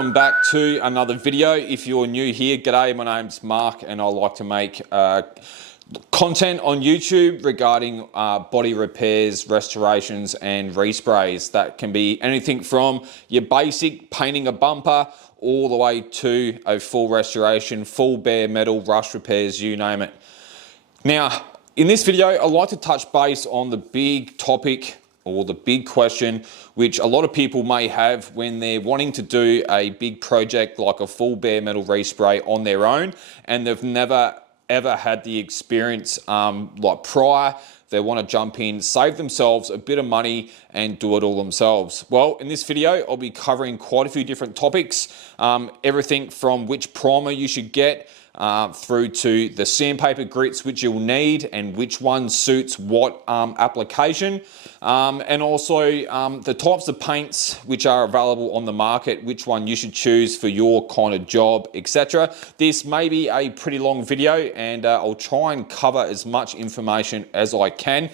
welcome back to another video. If you're new here, g'day, my name's Mark and I like to make content on YouTube regarding body repairs, restorations and resprays. That can be anything from your basic painting a bumper all the way to a full restoration, full bare metal, rust repairs, you name it. Now, in this video, I'd like to touch base on the big topic or the big question which a lot of people may have when they're wanting to do a big project like a full bare metal respray on their own and they've never ever had the experience like prior. They want to jump in, save themselves a bit of money and do it all themselves. Well, in this video, I'll be covering quite a few different topics, everything from which primer you should get, through to the sandpaper grits which you'll need and which one suits what application, and also the types of paints which are available on the market, which one you should choose for your kind of job, etc. This may be a pretty long video and I'll try and cover as much information as I can.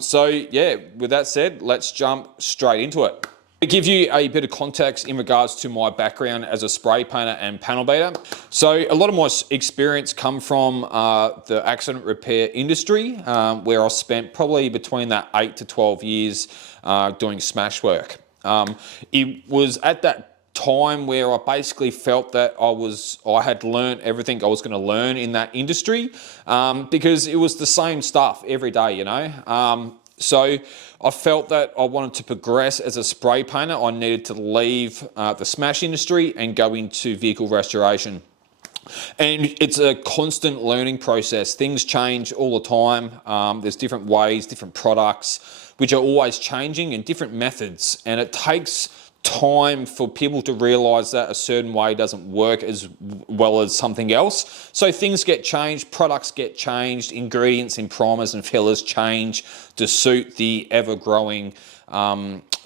So yeah, with that said, let's jump straight into it. To give you a bit of context in regards to my background as a spray painter and panel beater. So a lot of my experience come from the accident repair industry, where I spent probably between that 8 to 12 years doing smash work. It was at that time where I basically felt that I had learned everything I was going to learn in that industry, because it was the same stuff every day, you know. So I felt that I wanted to progress as a spray painter. I needed to leave the smash industry and go into vehicle restoration. And it's a constant learning process. Things change all the time. There's different ways, different products, which are always changing and different methods. And it takes time for people to realize that a certain way doesn't work as well as something else. So things get changed, products get changed, ingredients in primers and fillers change to suit the ever-growing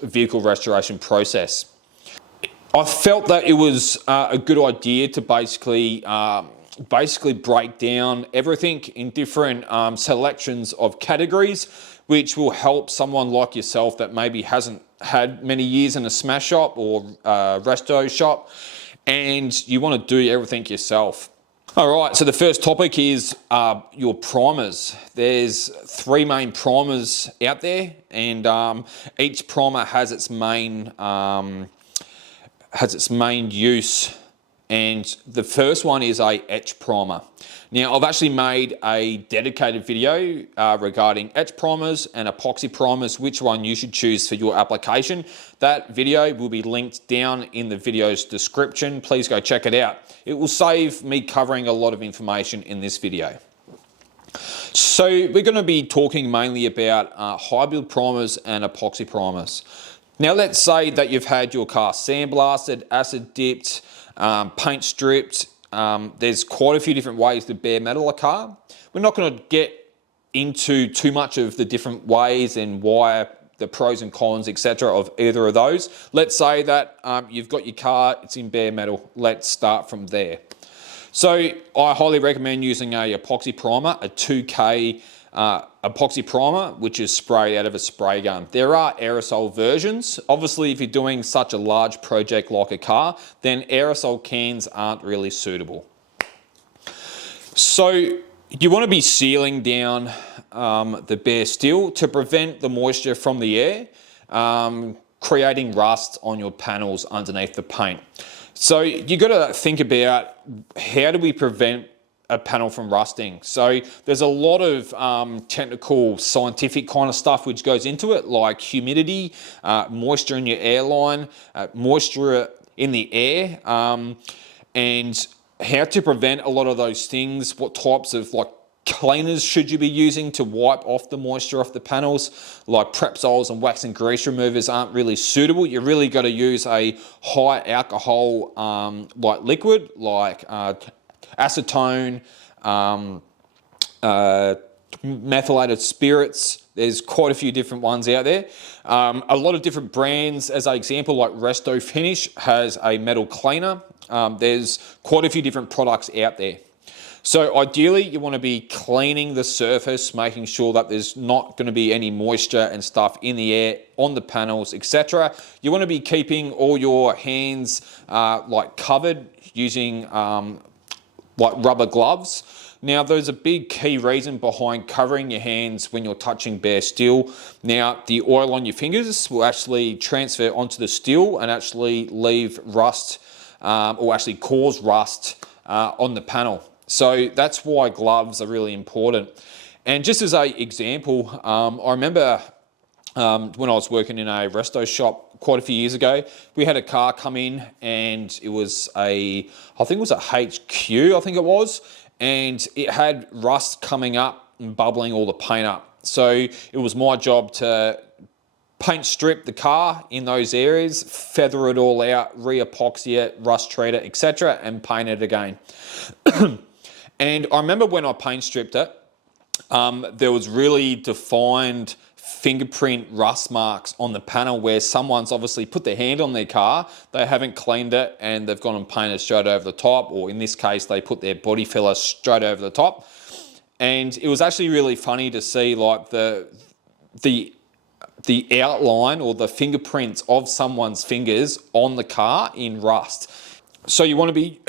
vehicle restoration process. I felt that it was a good idea to basically break down everything in different selections of categories, which will help someone like yourself that maybe hasn't had many years in a smash shop or resto shop and you want to do everything yourself. All right, so the first topic is your primers. There's 3 main primers out there, and each primer has its main use. And the first one is a Etch primer. Now, I've actually made a dedicated video regarding Etch primers and Epoxy primers, which one you should choose for your application. That video will be linked down in the video's description. Please go check it out. It will save me covering a lot of information in this video. So we're going to be talking mainly about high build primers and Epoxy primers. Now, let's say that you've had your car sandblasted, acid dipped, paint stripped. There's quite a few different ways to bare metal a car. We're not going to get into too much of the different ways and why, the pros and cons, etc. of either of those. Let's say that you've got your car, it's in bare metal. Let's start from there. So I highly recommend using a epoxy primer, a 2K epoxy primer, which is sprayed out of a spray gun. There are aerosol versions. Obviously, if you're doing such a large project like a car, then aerosol cans aren't really suitable. So you want to be sealing down the bare steel to prevent the moisture from the air, creating rust on your panels underneath the paint. So you got to think about, how do we prevent a panel from rusting? So there's a lot of technical, scientific kind of stuff which goes into it, like humidity, moisture in your airline, moisture in the air, and how to prevent a lot of those things. What types of cleaners should you be using to wipe off the moisture off the panels? Like Prepsols and wax and grease removers aren't really suitable. You really got to use a high alcohol liquid like acetone, methylated spirits. There's quite a few different ones out there. A lot of different brands, as an example, like Resto Finish has a metal cleaner. There's quite a few different products out there. So ideally you want to be cleaning the surface, making sure that there's not going to be any moisture and stuff in the air, on the panels, etc. You want to be keeping all your hands like covered using like rubber gloves. Now, there's a big key reason behind covering your hands when you're touching bare steel. Now, the oil on your fingers will actually transfer onto the steel and actually leave rust or actually cause rust on the panel. So that's why gloves are really important. And just as an example, I remember when I was working in a resto shop quite a few years ago, we had a car come in and it was I think it was a HQ, I think it was, and it had rust coming up and bubbling all the paint up. So it was my job to paint strip the car in those areas, feather it all out, re-epoxy it, rust treat it, etc., and paint it again. And I remember when I paint stripped it, there was really defined fingerprint rust marks on the panel where someone's obviously put their hand on their car, they haven't cleaned it, and they've gone and painted straight over the top, or in this case, they put their body filler straight over the top. And it was actually really funny to see like the outline or the fingerprints of someone's fingers on the car in rust. So you want to be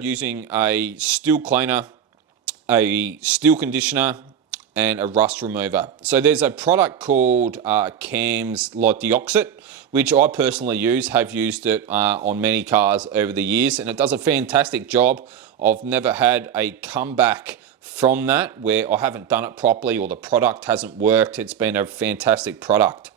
using a steel cleaner, a steel conditioner, and a rust remover. So there's a product called CAMS DE.OX.IT, which I personally use, have used it on many cars over the years, and it does a fantastic job. I've never had a comeback from that where I haven't done it properly or the product hasn't worked. It's been a fantastic product.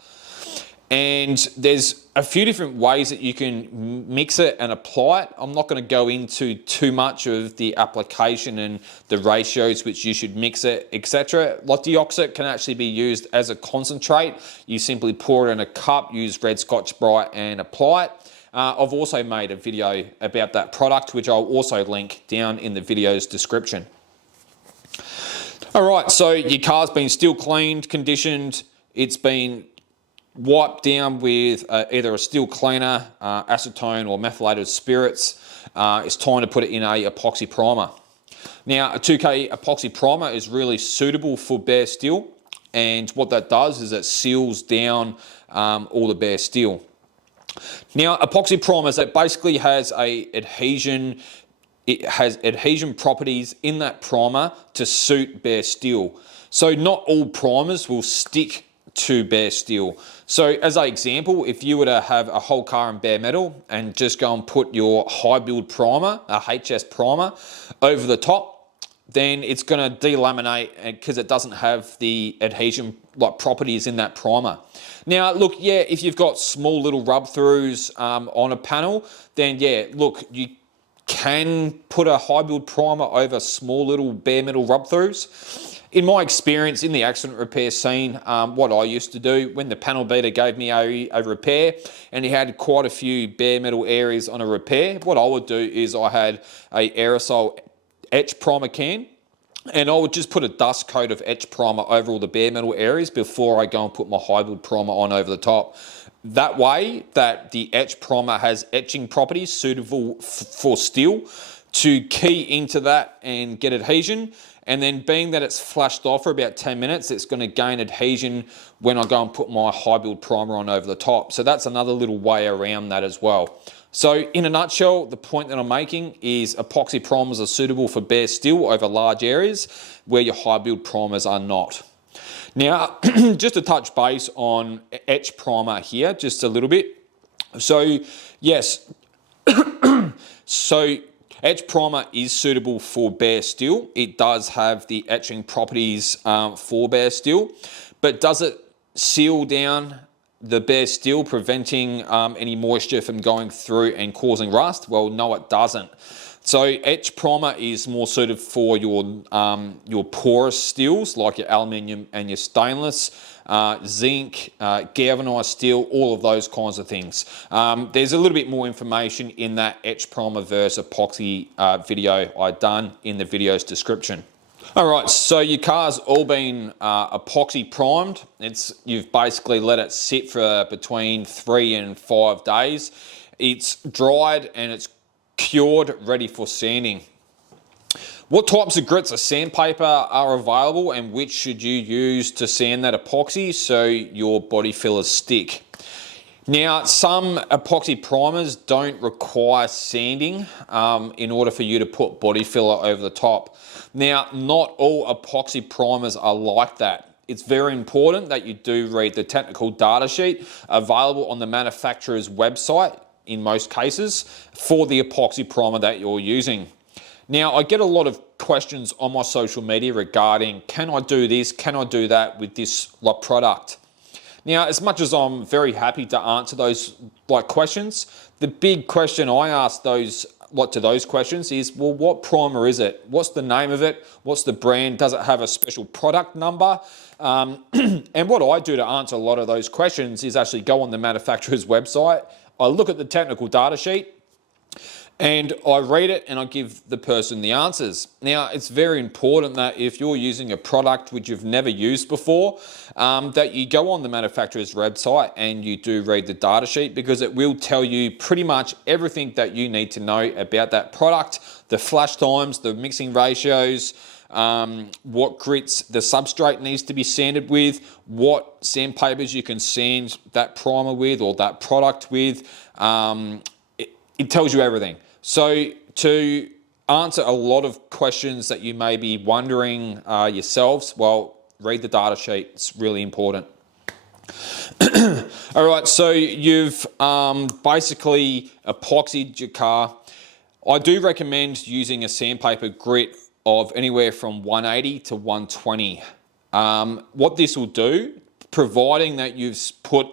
And there's a few different ways that you can mix it and apply it. I'm not going to go into too much of the application and the ratios which you should mix it, etc. Like DE.OX.IT can actually be used as a concentrate. You simply pour it in a cup, use red Scotch-Brite and apply it. I've also made a video about that product, which I'll also link down in the video's description. All right, so your car's been steel cleaned, conditioned, it's been wiped down with either a steel cleaner, acetone or methylated spirits. It's time to put it in a epoxy primer. Now, a 2K epoxy primer is really suitable for bare steel, and what that does is it seals down all the bare steel. Now, epoxy primers, it basically has adhesion. It has adhesion properties in that primer to suit bare steel. So not all primers will stick to bare steel. So as an example, if you were to have a whole car in bare metal and just go and put your high build primer, a HS primer, over the top, then it's going to delaminate because it doesn't have the adhesion like properties in that primer. Now, look, yeah, if you've got small little rub throughs on a panel, then yeah, look, you can put a high build primer over small little bare metal rub throughs. In my experience in the accident repair scene, what I used to do when the panel beater gave me a repair and he had quite a few bare metal areas on a repair, what I would do is I had a aerosol etch primer can, and I would just put a dust coat of etch primer over all the bare metal areas before I go and put my high build primer on over the top. That way that the etch primer has etching properties suitable for steel to key into that and get adhesion. And then being that it's flashed off for about 10 minutes, it's going to gain adhesion when I go and put my high build primer on over the top. So that's another little way around that as well. So in a nutshell, the point that I'm making is epoxy primers are suitable for bare steel over large areas where your high build primers are not. Now, just to touch base on etch primer here, just a little bit. So yes, so etch primer is suitable for bare steel. It does have the etching properties for bare steel, but does it seal down the bare steel, preventing any moisture from going through and causing rust? Well, no, it doesn't. So etch primer is more suited for your porous steels like your aluminium and your stainless, zinc, galvanized steel, all of those kinds of things. There's a little bit more information in that etch primer versus epoxy video I've done in the video's description. All right, so your car's all been epoxy primed. You've basically let it sit for between 3 and 5 days. It's dried and it's cured, ready for sanding. What types of grits of sandpaper are available and which should you use to sand that epoxy so your body fillers stick? Now, some epoxy primers don't require sanding in order for you to put body filler over the top. Now, not all epoxy primers are like that. It's very important that you do read the technical data sheet available on the manufacturer's website in most cases for the epoxy primer that you're using. Now, I get a lot of questions on my social media regarding, can I do this, can I do that with this product? Now, as much as I'm very happy to answer those questions, the big question I ask to those questions is, well, what primer is it? What's the name of it? What's the brand? Does it have a special product number? And what I do to answer a lot of those questions is actually go on the manufacturer's website. I look at the technical data sheet and I read it and I give the person the answers. Now, it's very important that if you're using a product which you've never used before, that you go on the manufacturer's website and you do read the data sheet, because it will tell you pretty much everything that you need to know about that product, the flash times, the mixing ratios, what grits the substrate needs to be sanded with, what sandpapers you can sand that primer with or that product with. It tells you everything. So to answer a lot of questions that you may be wondering yourselves, well, read the data sheet. It's really important. All right, so you've basically epoxied your car. I do recommend using a sandpaper grit of anywhere from 180 to 120. What this will do, providing that you've put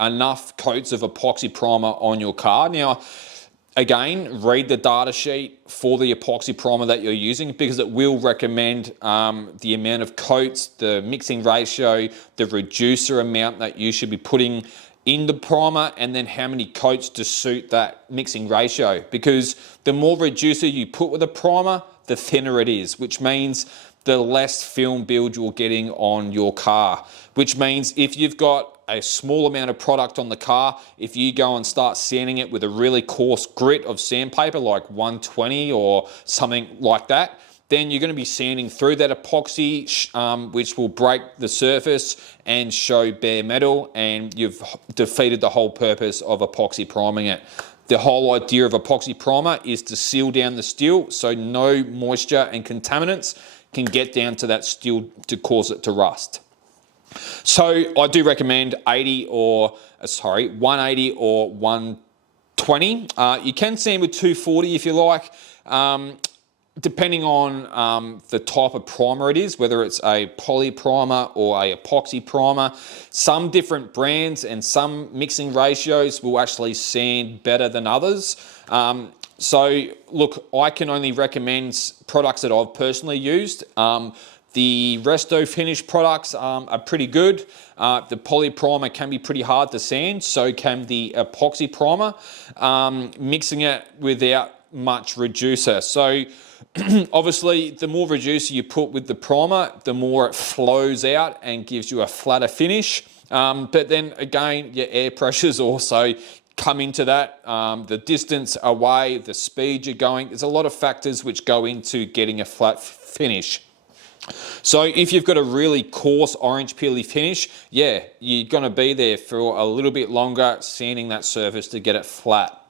enough coats of epoxy primer on your car. Now, again, read the data sheet for the epoxy primer that you're using, because it will recommend the amount of coats, the mixing ratio, the reducer amount that you should be putting in the primer, and then how many coats to suit that mixing ratio. Because the more reducer you put with a primer, the thinner it is, which means the less film build you're getting on your car. Which means if you've got a small amount of product on the car, if you go and start sanding it with a really coarse grit of sandpaper like 120 or something like that, then you're going to be sanding through that epoxy, which will break the surface and show bare metal, and you've defeated the whole purpose of epoxy priming it. The whole idea of epoxy primer is to seal down the steel so no moisture and contaminants can get down to that steel to cause it to rust. So I do recommend 180 or 120. You can sand with 240 if you like, depending on the type of primer it is, whether it's a poly primer or a epoxy primer. Some different brands and some mixing ratios will actually sand better than others. So look, I can only recommend products that I've personally used. The resto finish products are pretty good. The poly primer can be pretty hard to sand, so can the epoxy primer, mixing it without much reducer. So obviously the more reducer you put with the primer, the more it flows out and gives you a flatter finish. But then again, your air pressures also come into that, the distance away, the speed you're going. There's a lot of factors which go into getting a flat finish. So if you've got a really coarse orange peely finish, yeah, you're going to be there for a little bit longer sanding that surface to get it flat.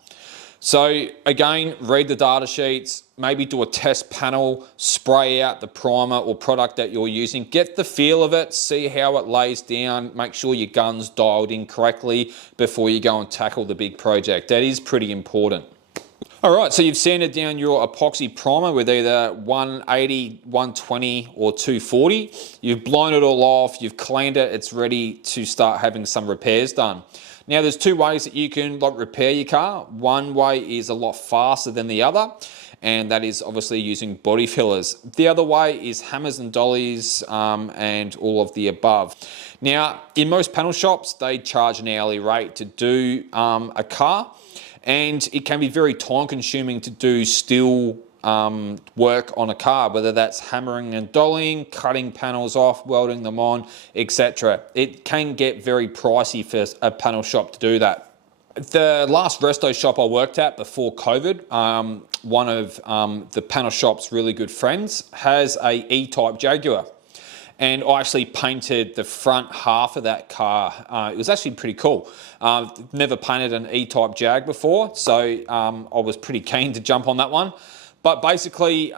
So again, read the data sheets, maybe do a test panel, spray out the primer or product that you're using, get the feel of it, see how it lays down, make sure your gun's dialed in correctly before you go and tackle the big project. That is pretty important. All right, so you've sanded down your epoxy primer with either 180, 120 or 240. You've blown it all off, you've cleaned it, it's ready to start having some repairs done. Now there's two ways that you can repair your car. One way is a lot faster than the other, and that is obviously using body fillers. The other way is hammers and dollies and all of the above. Now, in most panel shops, they charge an hourly rate to do a car, and it can be very time consuming to do steel work on a car, whether that's hammering and dollying, cutting panels off, welding them on, etc. It can get very pricey for a panel shop to do that. The last resto shop I worked at before COVID, one of the panel shop's really good friends has a E-type Jaguar. And I actually painted the front half of that car. It was actually pretty cool. Never painted an E-type Jag before, so I was pretty keen to jump on that one. But basically,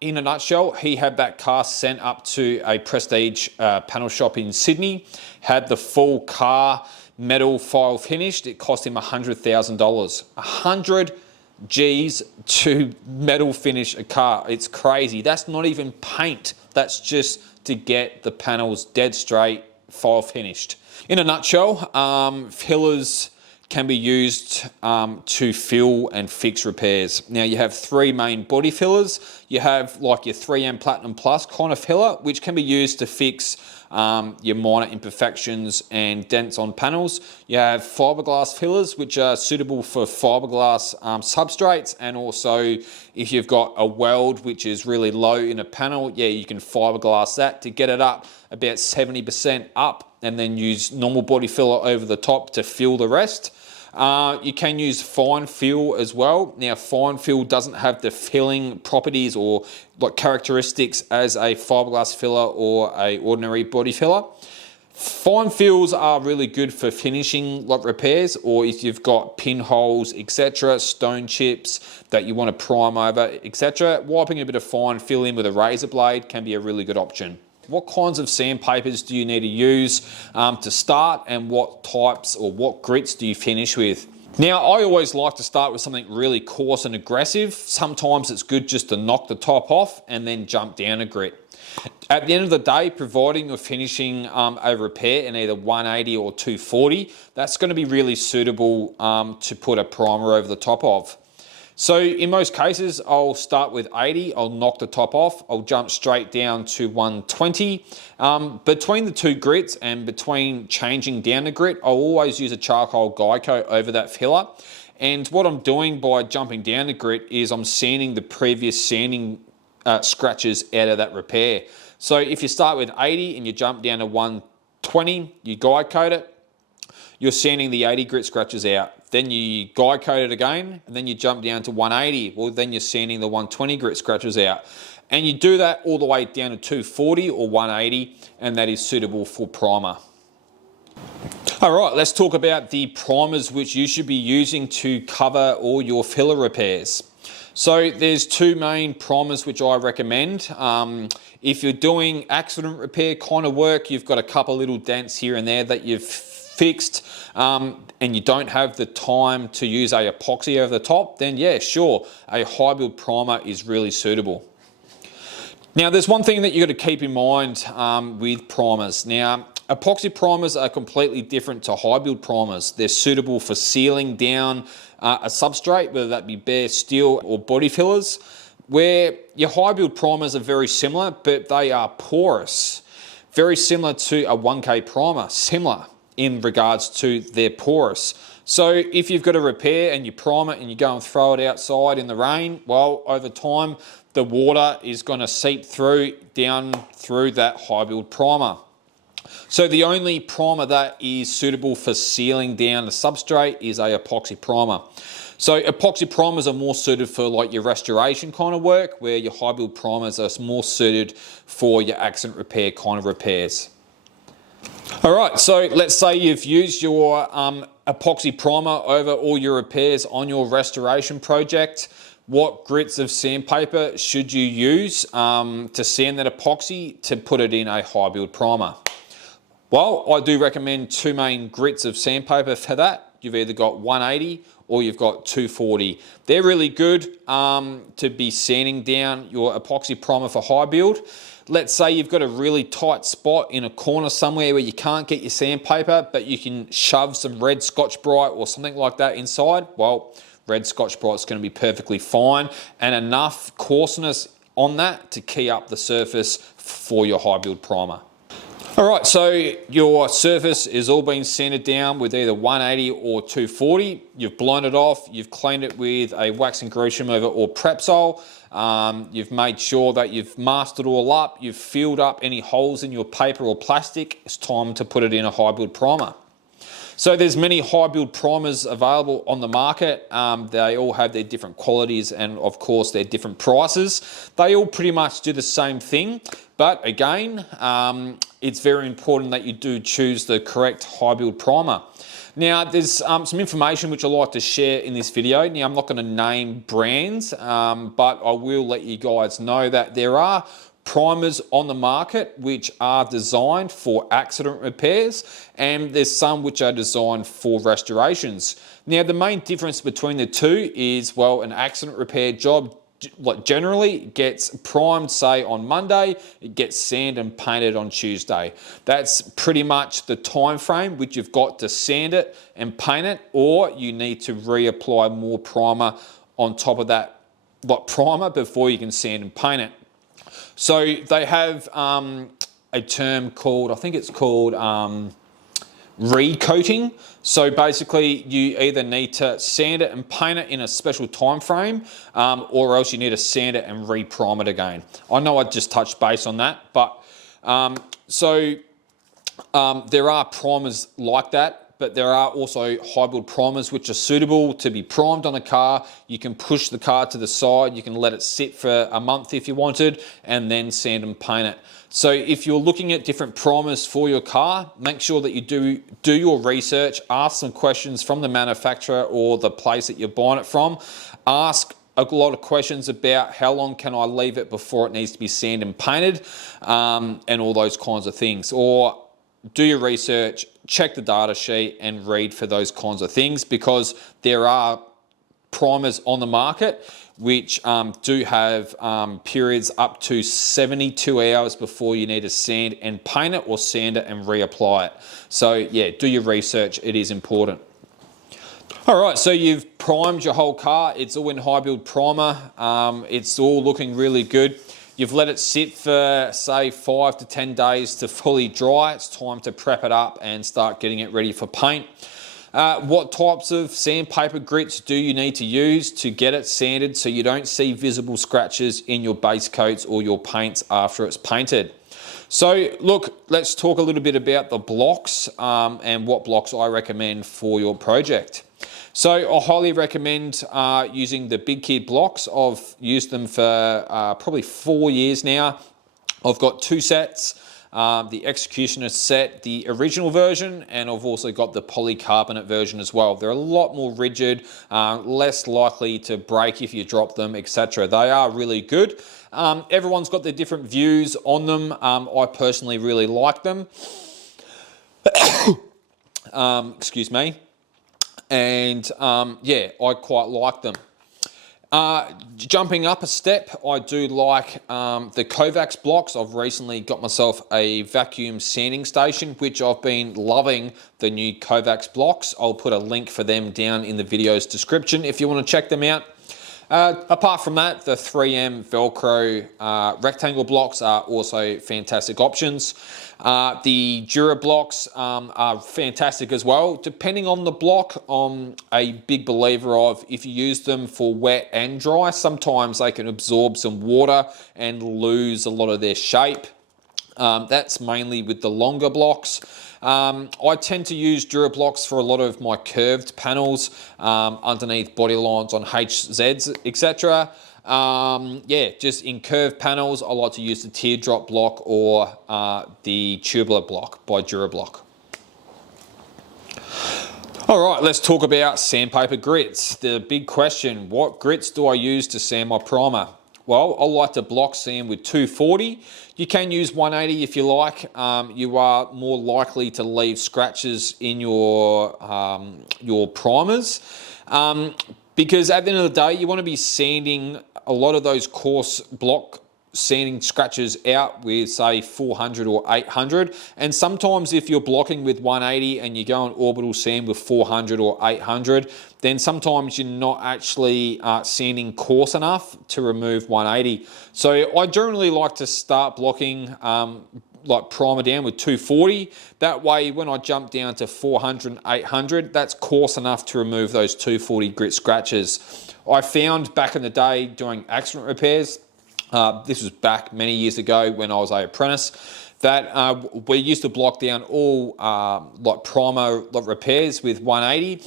in a nutshell, he had that car sent up to a prestige panel shop in Sydney, had the full car metal file finished. It cost him $100,000. 100 G's to metal finish a car. It's crazy. That's not even paint. That's just to get the panels dead straight, file finished. In a nutshell, fillers can be used to fill and fix repairs. Now you have three main body fillers. You have like your 3M Platinum Plus kind of filler, which can be used to fix your minor imperfections and dents on panels. You have fiberglass fillers, which are suitable for fiberglass substrates, and also if you've got a weld which is really low in a panel, yeah, you can fiberglass that to get it up about 70% up, and then use normal body filler over the top to fill the rest. You can use fine fill as well. Now, fine fill doesn't have the filling properties or like characteristics as a fiberglass filler or a ordinary body filler. Fine fills are really good for finishing like repairs, or if you've got pinholes, etc., stone chips that you want to prime over, etc. Wiping a bit of fine fill in with a razor blade can be a really good option. What kinds of sandpapers do you need to use to start, and what types or what grits do you finish with? Now, I always like to start with something really coarse and aggressive. Sometimes it's good just to knock the top off and then jump down a grit. At the end of the day, providing you're finishing a repair in either 180 or 240, that's going to be really suitable to put a primer over the top of. So in most cases, I'll start with 80, I'll knock the top off, I'll jump straight down to 120. Between the two grits and between changing down the grit, I'll always use a charcoal guide coat over that filler. And what I'm doing by jumping down the grit is I'm sanding the previous sanding scratches out of that repair. So if you start with 80 and you jump down to 120, you guide coat it, you're sanding the 80 grit scratches out. Then you guide coat it again, and then you jump down to 180. Well, then you're sanding the 120 grit scratches out. And you do that all the way down to 240 or 180, and that is suitable for primer. All right, let's talk about the primers which you should be using to cover all your filler repairs. So there's two main primers which I recommend. If you're doing accident repair kind of work, you've got a couple little dents here and there that you've fixed, and you don't have the time to use a epoxy over the top, then yeah, sure, a high build primer is really suitable. Now, there's one thing that you got to keep in mind with primers. Now, epoxy primers are completely different to high build primers. They're suitable for sealing down a substrate, whether that be bare steel or body fillers, where your high build primers are very similar, but they are porous. Very similar to a 1K primer, similar in regards to their porous. So if you've got a repair and you prime it and you go and throw it outside in the rain, well, over time, the water is going to seep through down through that high build primer. So the only primer that is suitable for sealing down the substrate is a epoxy primer. So epoxy primers are more suited for like your restoration kind of work, where your high build primers are more suited for your accident repair kind of repairs. All right, so let's say you've used your epoxy primer over all your repairs on your restoration project. What grits of sandpaper should you use to sand that epoxy to put it in a high build primer? Well, I do recommend two main grits of sandpaper for that. You've either got 180 or you've got 240. They're really good to be sanding down your epoxy primer for high build. Let's say you've got a really tight spot in a corner somewhere where you can't get your sandpaper, but you can shove some red Scotch-Brite or something like that inside. Well, red Scotch-Brite is going to be perfectly fine, and enough coarseness on that to key up the surface for your high build primer. All right, so your surface is all been sanded down with either 180 or 240. You've blown it off, you've cleaned it with a wax and grease remover or Prepsol. You've made sure that you've masked it all up, you've filled up any holes in your paper or plastic. It's time to put it in a high build primer. So there's many high build primers available on the market. They all have their different qualities and of course their different prices. They all pretty much do the same thing, but again, it's very important that you do choose the correct high build primer. Now, there's some information which I like to share in this video. Now, I'm not going to name brands, but I will let you guys know that there are primers on the market which are designed for accident repairs, and there's some which are designed for restorations. Now, the main difference between the two is, well, an accident repair job generally gets primed, say, on Monday, it gets sanded and painted on Tuesday. That's pretty much the time frame which you've got to sand it and paint it, or you need to reapply more primer on top of that primer before you can sand and paint it. So they have a term called, I think it's called recoating. So basically you either need to sand it and paint it in a special time frame, or else you need to sand it and re-prime it again. I know I just touched base on that, but there are primers like that, but there are also high build primers which are suitable to be primed on a car. You can push the car to the side, you can let it sit for a month if you wanted, and then sand and paint it. So if you're looking at different primers for your car, make sure that you do your research, ask some questions from the manufacturer or the place that you're buying it from. Ask a lot of questions about how long can I leave it before it needs to be sanded and painted, and all those kinds of things. Or do your research, check the data sheet and read for those kinds of things, because there are primers on the market which do have periods up to 72 hours before you need to sand and paint it, or sand it and reapply it. So yeah, do your research, it is important. All right, so you've primed your whole car, it's all in high build primer, it's all looking really good. You've let it sit for, say, 5 to 10 days to fully dry. It's time to prep it up and start getting it ready for paint. What types of sandpaper grits do you need to use to get it sanded so you don't see visible scratches in your base coats or your paints after it's painted? So look, let's talk a little bit about the blocks and what blocks I recommend for your project. So I highly recommend using the Big Kid blocks. I've used them for probably 4 years now. I've got 2 sets, the Executioner set, the original version, and I've also got the polycarbonate version as well. They're a lot more rigid, less likely to break if you drop them, etc. They are really good. Everyone's got their different views on them. I personally really like them. Excuse me. And yeah, I quite like them. Jumping up a step, I do like the Kovacs blocks. I've recently got myself a vacuum sanding station, which I've been loving the new Kovacs blocks. I'll put a link for them down in the video's description if you want to check them out. Apart from that, the 3M Velcro rectangle blocks are also fantastic options. The Dura blocks are fantastic as well. Depending on the block, I'm a big believer of, if you use them for wet and dry, sometimes they can absorb some water and lose a lot of their shape. That's mainly with the longer blocks. I tend to use Dura blocks for a lot of my curved panels underneath body lines on HZs, etc. Yeah, just in curved panels, I like to use the teardrop block or the tubular block by Dura block. All right, let's talk about sandpaper grits. The big question, what grits do I use to sand my primer? Well, I like to block sand with 240. You can use 180 if you like. You are more likely to leave scratches in your primers, because at the end of the day, you want to be sanding a lot of those coarse block sanding scratches out with, say, 400 or 800. And sometimes if you're blocking with 180 and you go on orbital sand with 400 or 800, then sometimes you're not actually sanding coarse enough to remove 180. So I generally like to start blocking like primer down with 240. That way, when I jump down to 400 and 800, that's coarse enough to remove those 240 grit scratches. I found back in the day doing accident repairs, this was back many years ago when I was an apprentice, that we used to block down all like primer repairs with 180.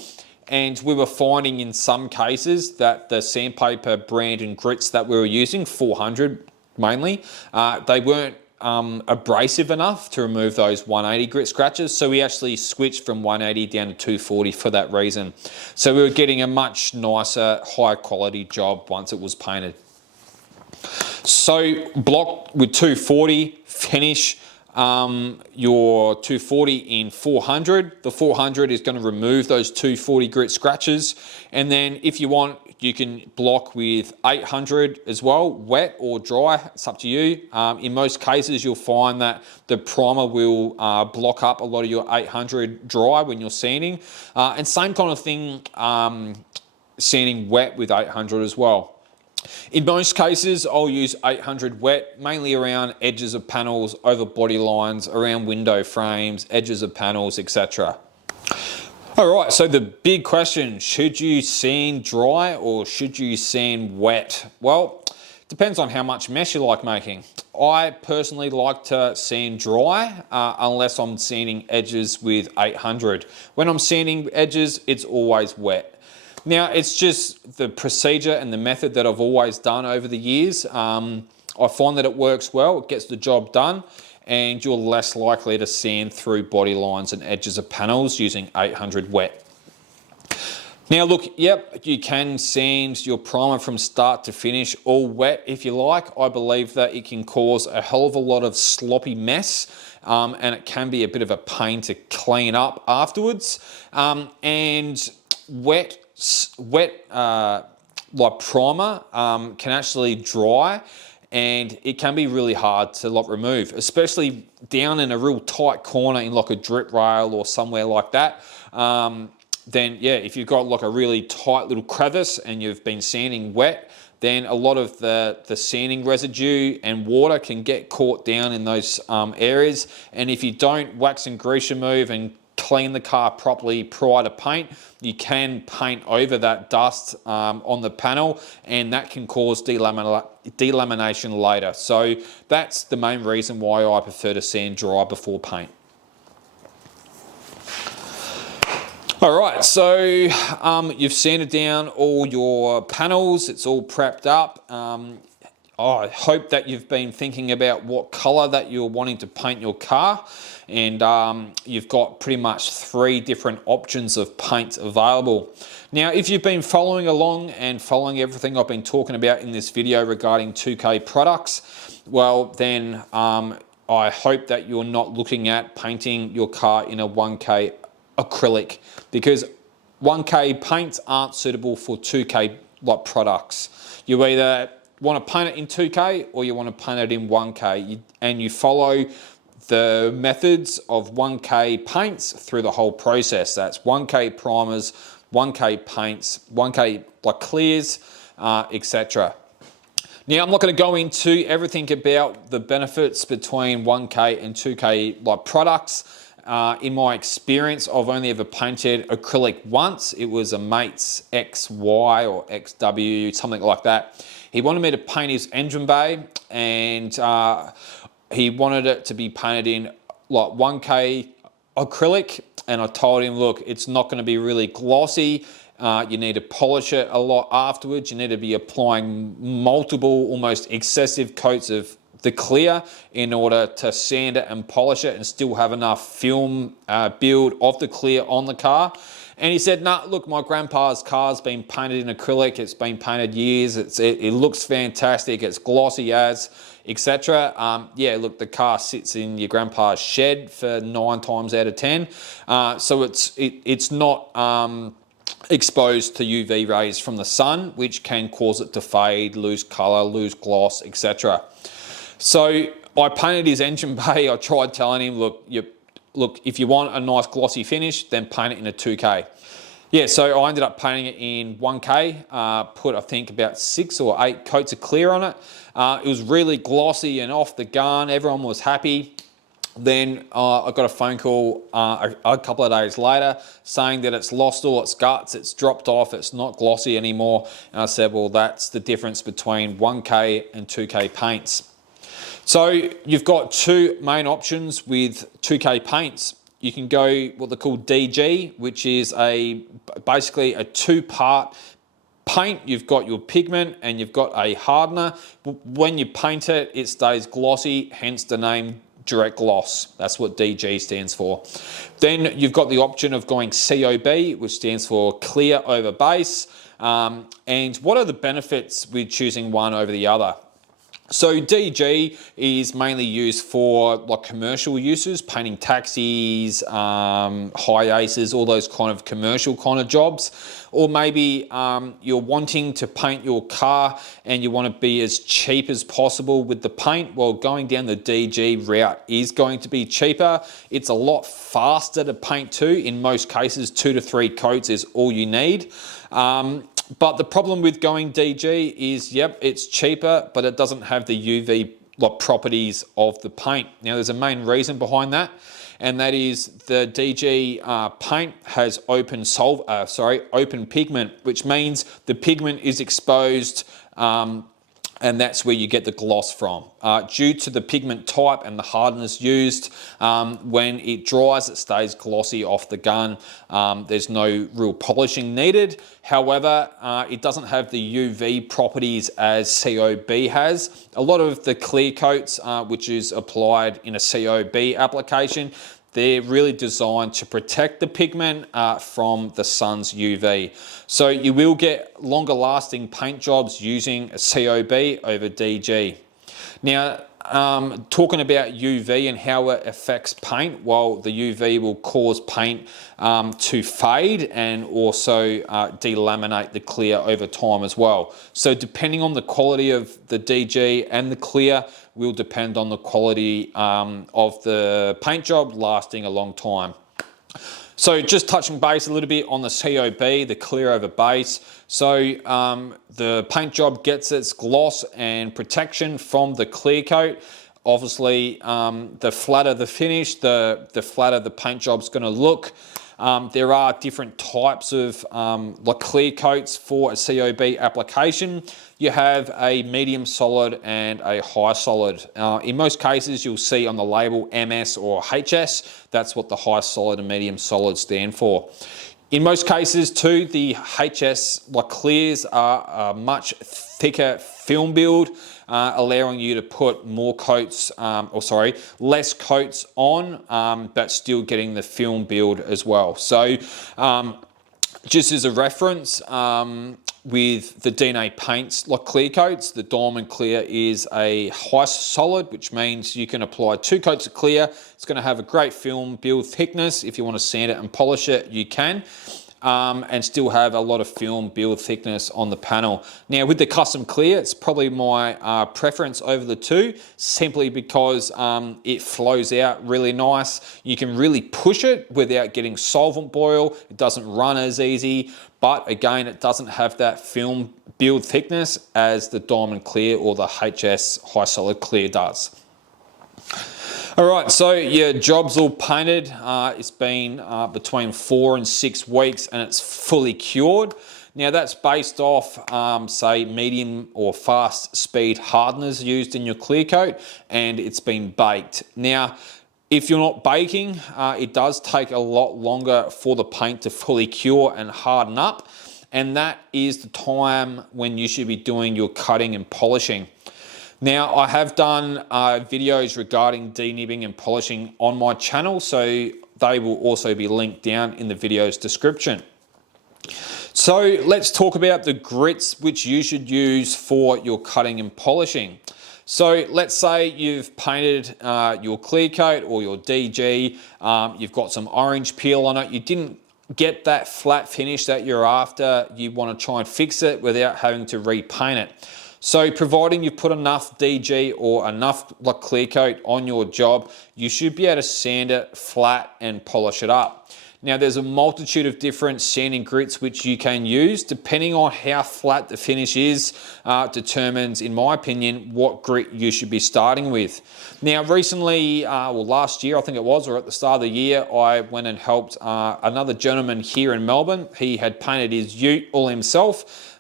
And we were finding in some cases that the sandpaper brand and grits that we were using, 400 mainly, they weren't abrasive enough to remove those 180 grit scratches. So we actually switched from 180 down to 240 for that reason. So we were getting a much nicer, high quality job once it was painted. So block with 240, finish your 240 in 400. The 400 is going to remove those 240 grit scratches. And then if you want, you can block with 800 as well, wet or dry, it's up to you. In most cases, you'll find that the primer will block up a lot of your 800 dry when you're sanding. And same kind of thing, sanding wet with 800 as well. In most cases, I'll use 800 wet, mainly around edges of panels, over body lines, around window frames, edges of panels, etc. All right, so the big question, should you sand dry or should you sand wet? Well, depends on how much mess you like making. I personally like to sand dry unless I'm sanding edges with 800. When I'm sanding edges, it's always wet. Now, it's just the procedure and the method that I've always done over the years. I find that it works well, it gets the job done, and you're less likely to sand through body lines and edges of panels using 800 wet. Now look, yep, you can sand your primer from start to finish all wet if you like. I believe that it can cause a hell of a lot of sloppy mess, and it can be a bit of a pain to clean up afterwards. And wet like primer can actually dry, and it can be really hard to remove, especially down in a real tight corner in like a drip rail or somewhere like that. Then yeah, if you've got like a really tight little crevice and you've been sanding wet, then a lot of the sanding residue and water can get caught down in those areas. And if you don't wax and grease remove and clean the car properly prior to paint, you can paint over that dust on the panel, and that can cause delamination later. So that's the main reason why I prefer to sand dry before paint. All right, so you've sanded down all your panels, it's all prepped up. I hope that you've been thinking about what color that you're wanting to paint your car, and you've got pretty much 3 different options of paints available. Now, if you've been following along and following everything I've been talking about in this video regarding 2K products, well then I hope that you're not looking at painting your car in a 1K acrylic, because 1K paints aren't suitable for 2K like products. You either want to paint it in 2K or you want to paint it in 1K, and you follow the methods of 1K paints through the whole process. That's 1K primers, 1K paints, 1K like clears, etc. Now, I'm not going to go into everything about the benefits between 1K and 2K like products. In my experience, I've only ever painted acrylic once. It was a mate's XY or XW, something like that. He wanted me to paint his engine bay, and he wanted it to be painted in like 1K acrylic. And I told him, look, it's not going to be really glossy. You need to polish it a lot afterwards. You need to be applying multiple, almost excessive coats of the clear in order to sand it and polish it and still have enough film build of the clear on the car. And he said, nah, look, my grandpa's car's been painted in acrylic. It's been painted years. It looks fantastic. It's glossy as, etc. Yeah, look, the car sits in your grandpa's shed for 9 times out of 10. So it's not exposed to UV rays from the sun, which can cause it to fade, lose color, lose gloss, etc. So I painted his engine bay. I tried telling him, look, if you want a nice glossy finish, then paint it in a 2K. Yeah, so I ended up painting it in 1K, put I think about 6 or 8 coats of clear on it. It was really glossy and off the gun. Everyone was happy. Then I got a phone call a couple of days later saying that it's lost all its guts, it's dropped off, it's not glossy anymore. And I said, well, that's the difference between 1K and 2K paints. So you've got two main options with 2K paints. You can go what they call DG, which is basically a two-part paint. You've got your pigment and you've got a hardener. When you paint it, it stays glossy, hence the name direct gloss. That's what DG stands for. Then you've got the option of going COB, which stands for clear over base. And what are the benefits with choosing one over the other? So DG is mainly used for like commercial uses, painting taxis, high aces, all those kind of commercial kind of jobs. Or maybe you're wanting to paint your car and you want to be as cheap as possible with the paint. Well, going down the DG route is going to be cheaper. It's a lot faster to paint too. In most cases, 2 to 3 coats is all you need. But the problem with going DG is, yep, it's cheaper, but it doesn't have the UV properties of the paint. Now, there's a main reason behind that, and that is the DG paint has open pigment, which means the pigment is exposed, and that's where you get the gloss from. Due to the pigment type and the hardness used, when it dries, it stays glossy off the gun. There's no real polishing needed. However, it doesn't have the UV properties as COB has. A lot of the clear coats, which is applied in a COB application, they're really designed to protect the pigment from the sun's UV. So you will get longer lasting paint jobs using a COB over DG. Now, talking about UV and how it affects paint, well, the UV will cause paint to fade and also delaminate the clear over time as well. So depending on the quality of the DG and the clear will depend on the quality of the paint job lasting a long time. So just touching base a little bit on the COB, the clear over base. So the paint job gets its gloss and protection from the clear coat. Obviously, the flatter the finish, the flatter the paint job's going to look. There are different types of clear coats for a COB application. You have a medium solid and a high solid. In most cases, you'll see on the label MS or HS. That's what the high solid and medium solid stand for. In most cases too, the HS clears are a much thicker film build, allowing you to put more coats, less coats on, but still getting the film build as well. So just as a reference, with the DNA paints clear coats, the diamond clear is a high solid, which means you can apply 2 coats of clear. It's going to have a great film build thickness. If you want to sand it and polish it, you can. And still have a lot of film build thickness on the panel. Now with the custom clear, it's probably my preference over the two, simply because it flows out really nice. You can really push it without getting solvent boil. It doesn't run as easy, but again, it doesn't have that film build thickness as the diamond clear or the HS high solid clear does. All right, so your job's all painted. It's been between 4 and 6 weeks and it's fully cured. Now that's based off, say, medium or fast speed hardeners used in your clear coat, and it's been baked. Now, if you're not baking, it does take a lot longer for the paint to fully cure and harden up, and that is the time when you should be doing your cutting and polishing. Now, I have done videos regarding denibbing and polishing on my channel, so they will also be linked down in the video's description. So let's talk about the grits which you should use for your cutting and polishing. So let's say you've painted your clear coat or your DG, you've got some orange peel on it, you didn't get that flat finish that you're after, you want to try and fix it without having to repaint it. So providing you put enough DG or enough clear coat on your job, you should be able to sand it flat and polish it up. Now there's a multitude of different sanding grits which you can use. Depending on how flat the finish is, determines, in my opinion, what grit you should be starting with. Now recently, well last year I think it was, or at the start of the year, I went and helped another gentleman here in Melbourne. He had painted his ute all himself.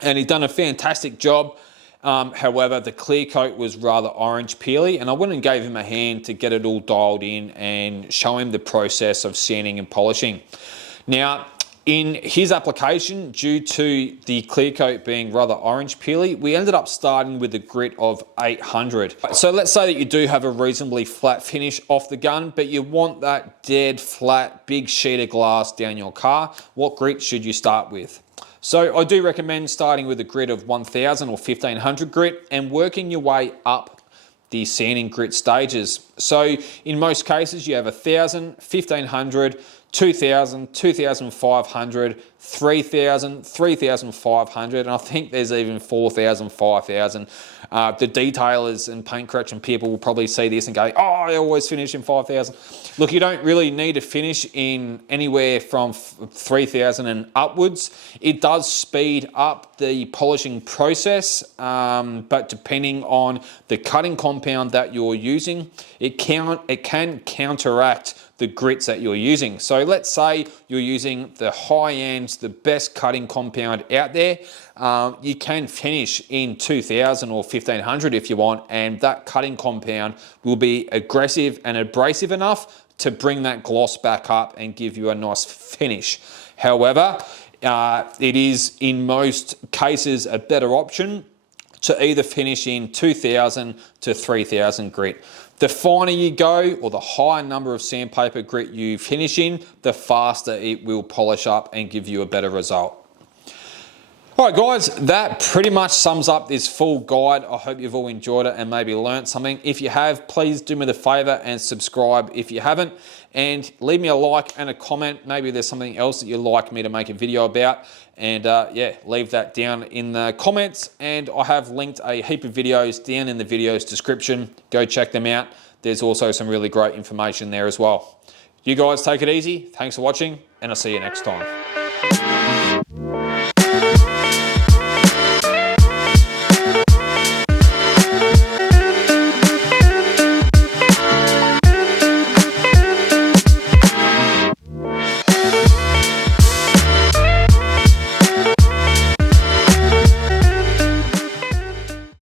And he'd done a fantastic job, However, the clear coat was rather orange peely, and I went and gave him a hand to get it all dialed in and show him the process of sanding and polishing. Now, in his application, due to the clear coat being rather orange peely, we ended up starting with a grit of 800. So let's say that you do have a reasonably flat finish off the gun, but you want that dead flat, big sheet of glass down your car. What grit should you start with? So I do recommend starting with a grit of 1000 or 1500 grit and working your way up the sanding grit stages. So in most cases, you have 1000, 1500, 2000, 2500, 3000, 3500, and I think there's even 4000, 5000. The detailers and paint correction people will probably see this and go, oh, I always finish in 5000. Look, you don't really need to finish in anywhere from 3000 and upwards. It does speed up the polishing process, but depending on the cutting compound that you're using, it can counteract the grits that you're using. So let's say you're using the high end, the best cutting compound out there. You can finish in 2000 or 1500 if you want, and that cutting compound will be aggressive and abrasive enough to bring that gloss back up and give you a nice finish. However, it is in most cases a better option to either finish in 2000 to 3000 grit. The finer you go, or the higher number of sandpaper grit you finish in, the faster it will polish up and give you a better result. All right, guys, that pretty much sums up this full guide. I hope you've all enjoyed it and maybe learnt something. If you have, please do me the favor and subscribe if you haven't, and leave me a like and a comment. Maybe there's something else that you'd like me to make a video about, and yeah, leave that down in the comments. And I have linked a heap of videos down in the video's description. Go check them out. There's also some really great information there as well. You guys take it easy. Thanks for watching, and I'll see you next time.